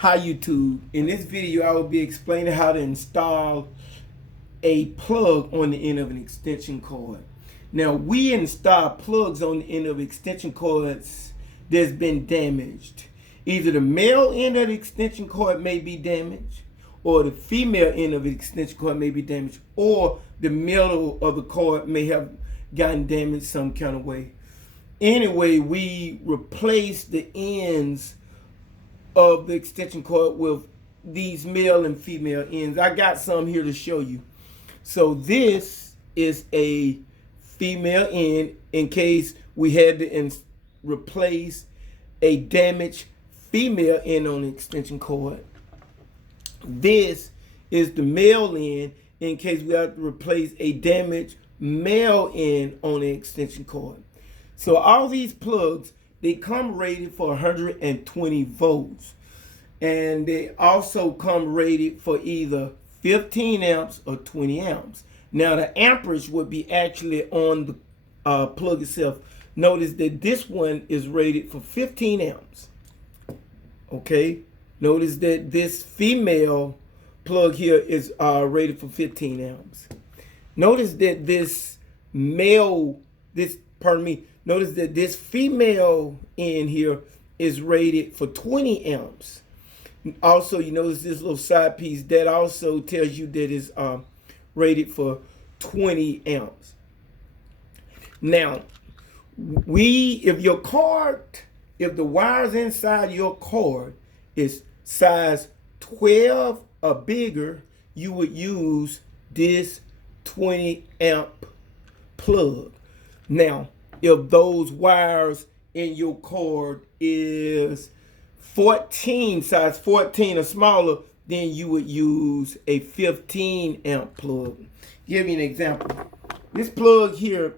Hi YouTube. In this video I will be explaining how to install a plug on the end of an extension cord. Now we install plugs on the end of extension cords that's been damaged. Either the male end of the extension cord may be damaged, or the female end of the extension cord may be damaged, or the middle of the cord may have gotten damaged some kind of way. Anyway, we replace the ends of the extension cord with these male and female ends. I got some here to show you. So this is a female end in case we had to replace a damaged female end on the extension cord. This is the male end in case we have to replace a damaged male end on the extension cord. So all these plugs, they come rated for 120 volts. And they also come rated for either 15 amps or 20 amps. Now the amperage would be actually on the plug itself. Notice that this one is rated for 15 amps. Okay. Notice that this female plug here is rated for 15 amps. Notice that this notice that this female end here is rated for 20 amps. Also, you notice this little side piece that also tells you that it's rated for 20 amps. Now, if the wires inside your cord is size 12 or bigger, you would use this 20 amp plug. Now, if those wires in your cord is size 14 or smaller, then you would use a 15 amp plug. Give you an example. This plug here,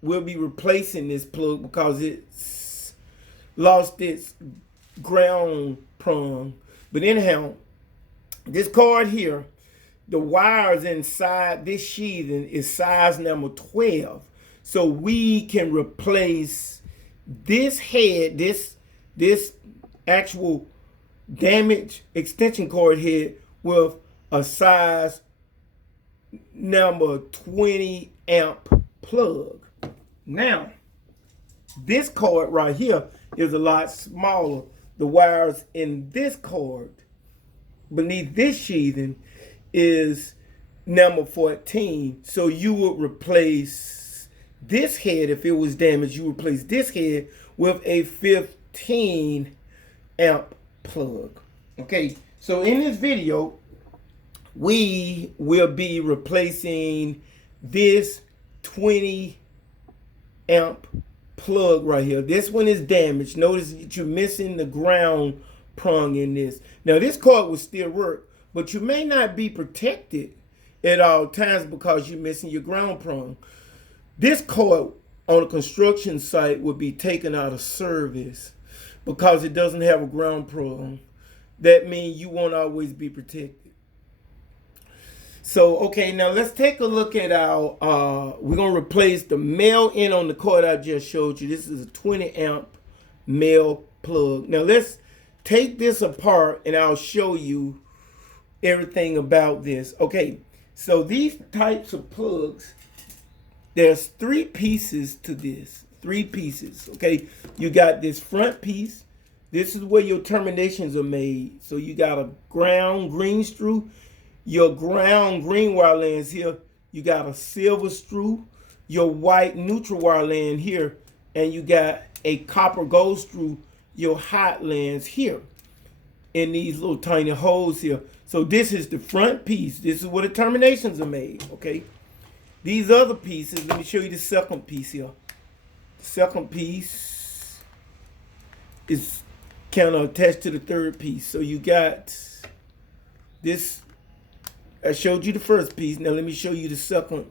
will be replacing this plug because it's lost its ground prong. But anyhow, this cord here, the wires inside this sheathing is size number 12. So we can replace this head, this actual damaged extension cord head with a size number 20 amp plug. Now, this cord right here is a lot smaller. The wires in this cord beneath this sheathing is number 14. So you would replace this head, if it was damaged, you replace this head with a 15 amp plug. Okay, so in this video, we will be replacing this 20 amp plug right here. This one is damaged. Notice that you're missing the ground prong in this. Now this cord will still work, but you may not be protected at all times because you're missing your ground prong. This cord on a construction site would be taken out of service because it doesn't have a ground prong. That means you won't always be protected. So, okay, now let's take a look at we're going to replace the male end on the cord I just showed you. This is a 20 amp male plug. Now let's take this apart and I'll show you everything about this. Okay, so these types of plugs, there's 3 pieces to this. 3 pieces, okay? You got this front piece. This is where your terminations are made. So you got a ground green screw. Your ground green wire lands here. You got a silver screw. Your white neutral wire land here. And you got a copper gold screw. Your hot lands here in these little tiny holes here. So this is the front piece. This is where the terminations are made, okay? These other pieces, let me show you the second piece here. The second piece is kind of attached to the third piece. So you got this. I showed you the first piece. Now let me show you the second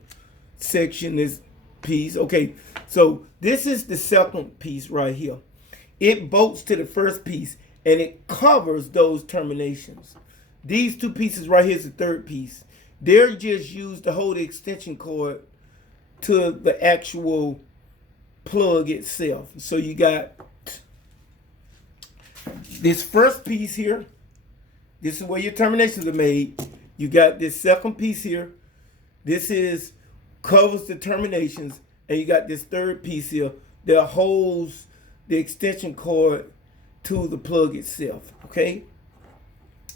section, this piece. Okay, so this is the second piece right here. It bolts to the first piece and it covers those terminations. These 2 pieces right here is the third piece. They're just used to hold the extension cord to the actual plug itself. So you got this first piece here This is where your terminations are made. You got this second piece here. This is covers the terminations, and you got this third piece here that holds the extension cord to the plug itself. Okay.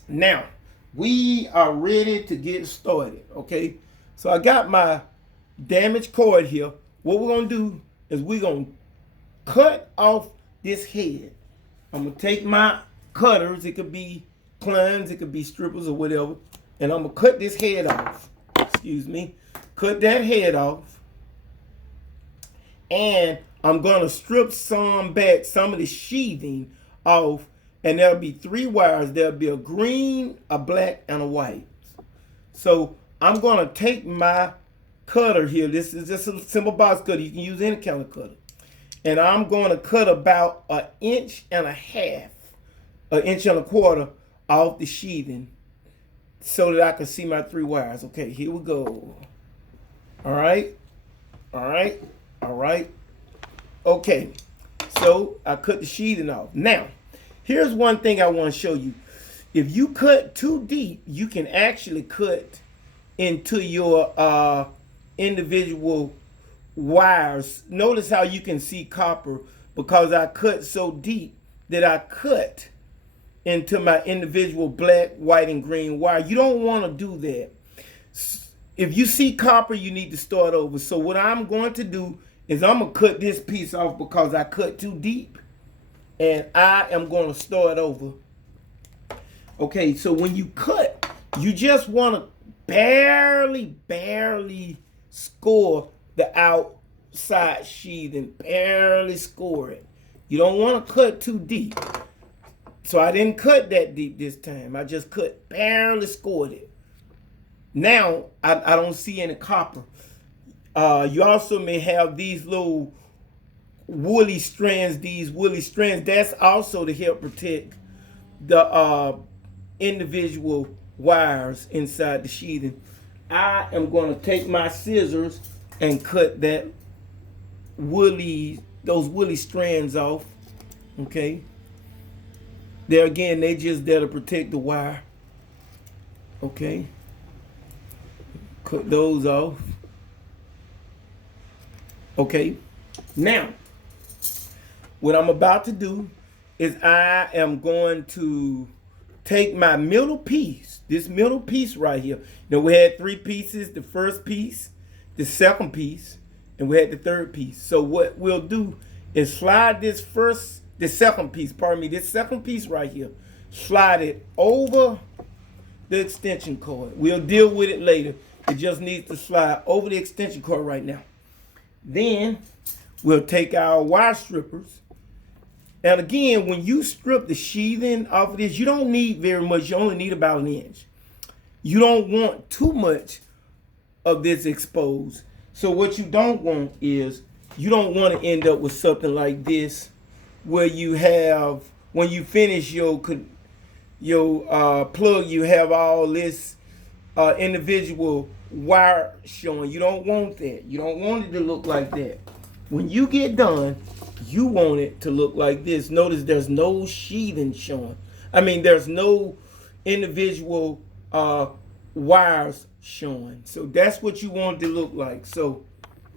Now we are ready to get started. Okay. So I got my damaged cord here. What we're gonna do is we're gonna cut off this head. I'm gonna take my cutters. It could be plans, it could be strippers or whatever, and I'm gonna cut this head off. Excuse me. Cut that head off, and I'm gonna strip some of the sheathing off, and there'll be 3 wires. There'll be a green, a black, and a white. So I'm gonna take my cutter here. This is just a simple box cutter. You can use any kind of cutter. And I'm going to cut about 1.5 inches, 1.25 inches off the sheathing so that I can see my 3 wires. Okay, here we go. All right. All right. All right. Okay. So I cut the sheathing off. Now, here's one thing I want to show you. If you cut too deep, you can actually cut into your individual wires. Notice how you can see copper because I cut so deep that I cut into my individual black, white, and green wire. You don't want to do that. If you see copper, you need to start over. So what I'm going to do is I'm going to cut this piece off because I cut too deep, and I am going to start over. Okay, so when you cut, you just want to barely score the outside sheathing, barely score it. You don't want to cut too deep. So I didn't cut that deep this time. I just barely scored it. Now I don't see any copper. You also may have these little woolly strands. That's also to help protect the individual wires inside the sheathing. I am going to take my scissors and cut those woolly strands off. Okay. There again, they just there to protect the wire. Okay. Cut those off. Okay. Now, what I'm about to do is I am going to take my middle piece, this middle piece right here. Now we had 3 pieces, the first piece, the second piece, and we had the third piece. So what we'll do is slide this second piece right here, slide it over the extension cord. We'll deal with it later. It just needs to slide over the extension cord right now. Then we'll take our wire strippers. And again, when you strip the sheathing off of this, you don't need very much. You only need about 1 inch. You don't want too much of this exposed. So what you don't want is, you don't want to end up with something like this, where you have, when you finish your plug, you have all this individual wire showing. You don't want that. You don't want it to look like that. When you get done, you want it to look like this. Notice there's no sheathing showing. I mean, there's no individual wires showing. So that's what you want it to look like. So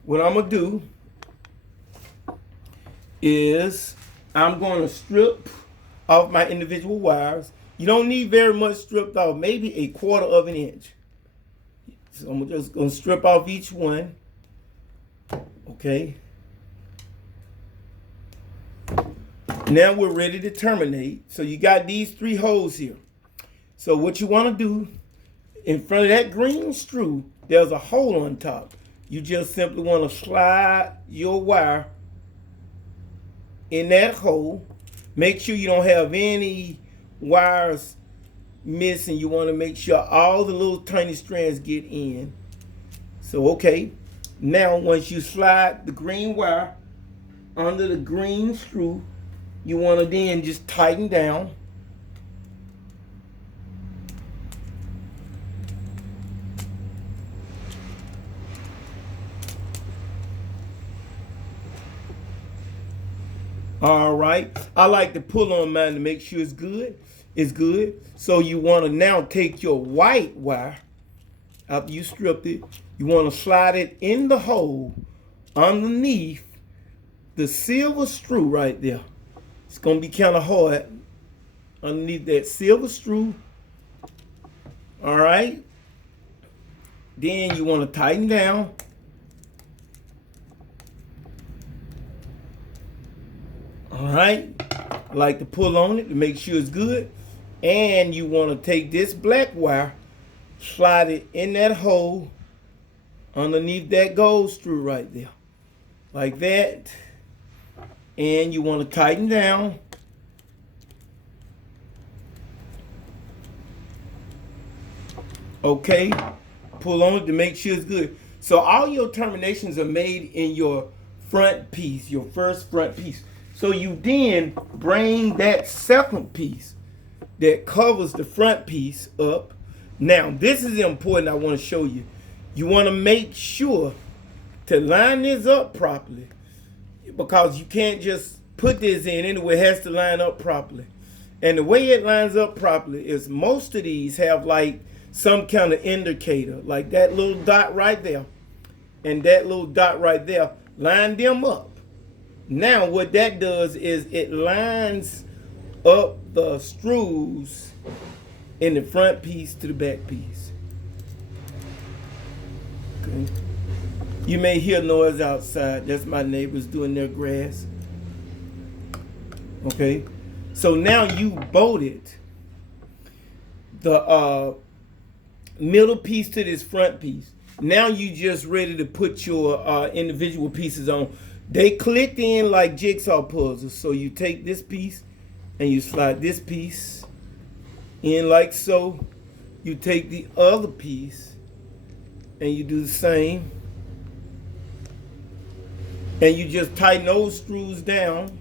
what I'm going to do is I'm going to strip off my individual wires. You don't need very much stripped off, maybe 1/4 inch. So I'm just going to strip off each one. Okay. Now we're ready to terminate. So you got these 3 holes here. So what you want to do, in front of that green screw, there's a hole on top. You just simply want to slide your wire in that hole. Make sure you don't have any wires missing. You want to make sure all the little tiny strands get in. So okay, now once you slide the green wire under the green screw, you want to then just tighten down. All right. I like to pull on mine to make sure it's good. It's good. So you want to now take your white wire after you stripped it. You want to slide it in the hole underneath the silver screw right there. It's going to be kind of hard underneath that silver screw. All right. Then you want to tighten down. All right. I like to pull on it to make sure it's good. And you want to take this black wire, slide it in that hole underneath that gold screw right there. Like that. And you want to tighten down. Okay. Pull on it to make sure it's good. So all your terminations are made in your front piece, your first front piece. So you then bring that second piece that covers the front piece up. Now, this is important. I want to show you. You want to make sure to line this up properly, because you can't just put this in anyway. It has to line up properly. And the way it lines up properly is most of these have like some kind of indicator, like that little dot right there and that little dot right there. Line them up. Now what that does is it lines up the screws in the front piece to the back piece. Okay. You may hear noise outside. That's my neighbors doing their grass. Okay. So now you bolted the middle piece to this front piece. Now you just ready to put your individual pieces on. They clicked in like jigsaw puzzles. So you take this piece and you slide this piece in like so. You take the other piece and you do the same. And you just tighten those screws down.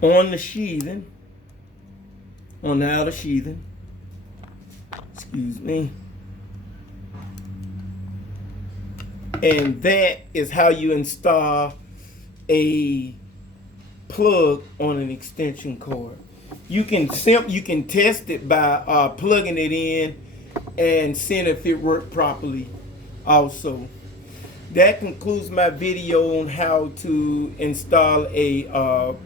On the sheathing, on the outer sheathing, excuse me. And that is how you install a plug on an extension cord. You can test it by plugging it in and seeing if it worked properly also. That concludes my video on how to install a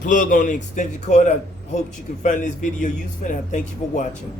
plug on the extension cord. I hope you can find this video useful, and I thank you for watching.